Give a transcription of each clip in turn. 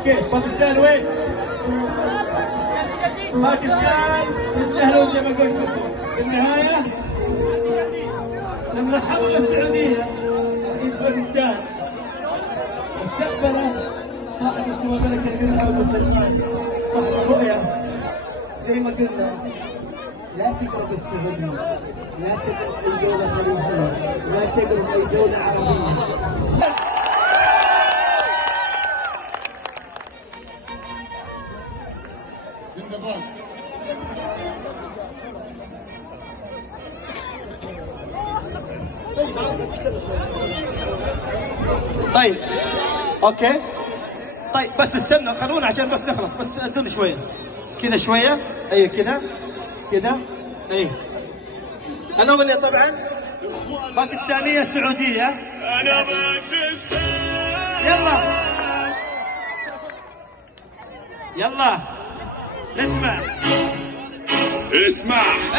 اوكي باكستان وين؟ باكستان يستاهلون زي ما قلت لكم. في النهايه لما حول السعوديه رئيس باكستان واستقبله صاحب السمو الملك الامير محمد بن سلمان صاحب الرؤيه، زي ما قلنا لا تقرب السعوديه، لا تقرب اي دوله خليجيه، لا تقرب اي دوله عربيه. طيب اوكي طيب بس استنى خلونا عشان بس نخلص، بس اذن شويه كذا شويه. ايوه كذا كذا. ايوه الاغنيه طبعا باكستانيه سعوديه. انا باكستان. يلا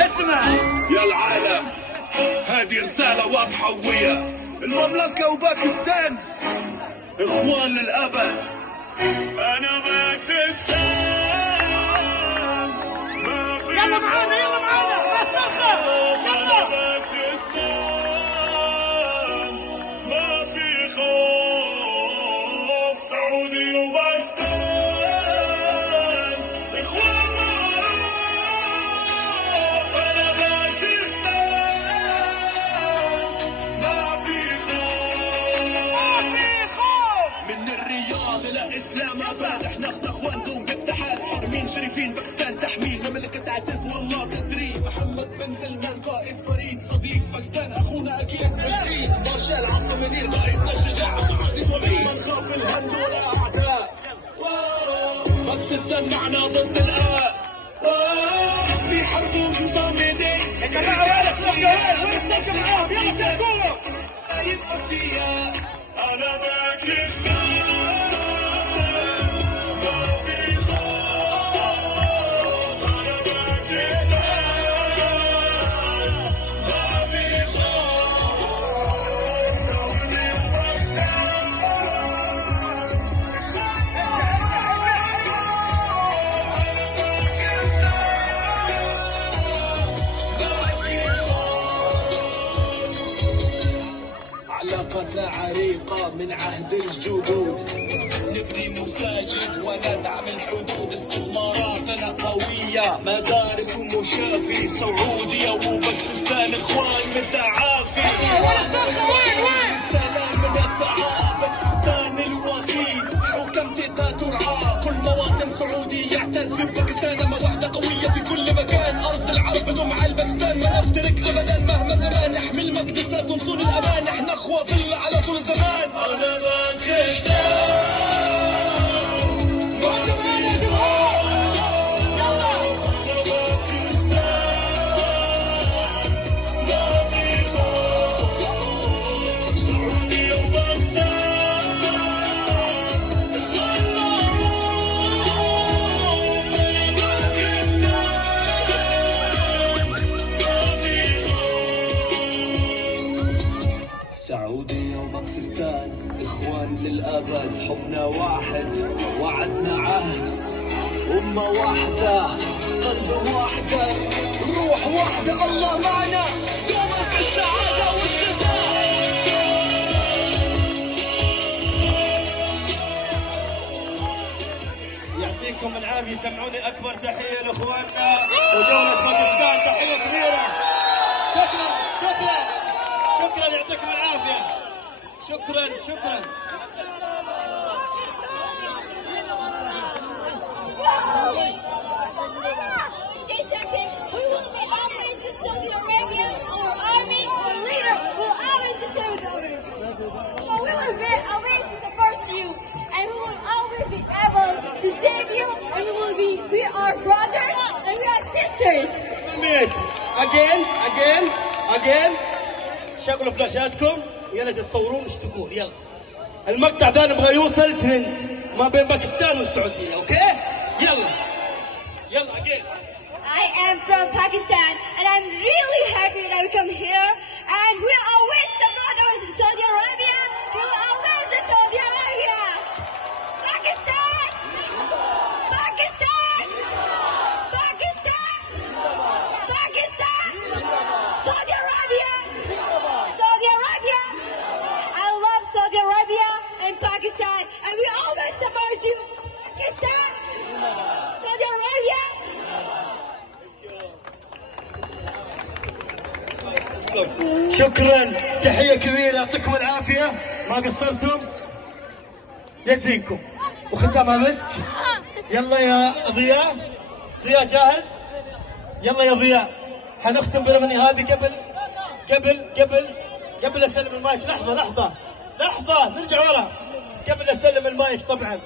اسمع يا العالم، هذه رسالة واضحة وقوية. المملكة وباكستان اخوان للأبد. أنا باكستان. يلا معانا بس أنا باكستان، ما في خوف. سعودي وباكستان اخوان معروف. أنا باكستان، ما في خوف. من الرياض إلى إسلام أباد احنا اخوان دوم باتحاد، حرمين شريفين باكستان تحميل مملكة عتز والله تدريب. محمد بن سلمان قائد فريد صديق باكستان اخونا اكيد بالجيل. مارشال عاصم مدير قائدنا الشجاع عزيز وبيل. ما نخاف الهند ولا اعداء، باكستان معنا ضد الاعداء. في حربهم مصمدين. يا جماعه وين السجن معاهم؟ يلا سيبوهم. يبقى فيها انا باكستان. علاقتنا عريقة من عهد الجدود، نبني مساجد وندعم الحدود. استثماراتنا قوية، مدارس ومشافي. سعودية وباكستان اخوان متعافي. سلام نسعى باكستان الوسيط، حكمتها ترعى. كل مواطن سعودي يعتز بباكستان. أما وحدة قوية في كل مكان. أرض العرب بدم على باكستان، ما نفترق أبدا مهما زمان. نحمي المقدسات ونصون الأمان، احنا أخوة في الله على طول الزمان. أنا باكستان. سعودية وباكستان اخوان للابد. حبنا واحد، وعدنا عهد. امة واحدة، قلب واحدة، روح واحدة. الله معنا دوما في السعادة والشفاء. يعطيكم العافيه. سمعوني اكبر تحيه لاخواننا ودوله باكستان، تحيه كبيره. شكرا يعطيكم العافيه. شكرا. Stay second. We will be always with Saudi Arabia. Our army, our leader will always be Saudi Arabia. So we will always support you, and we will always be able to save you. And we are brothers and we are sisters. Again. شغلوا فلاشاتكم يلا تتصورون اشتكوا. يلا المقطع ده نبغى يوصل ترند ما بين باكستان والسعوديه. اوكي يلا again. I am from Pakistan and I'm really happy that we come here, and we are always the brothers of Saudi Arabia. We will always be Saudi Arabia. Pakistan! شكرا، تحيه كبيره، يعطيكم العافيه، ما قصرتم، يجزيكم. وختامها مسك. يلا يا ضياء، ضياء جاهز؟ يلا يا ضياء، حنختم بالاغنيه هذه. قبل اسلم المايك، لحظه نرجع ورا، قبل اسلم المايك طبعا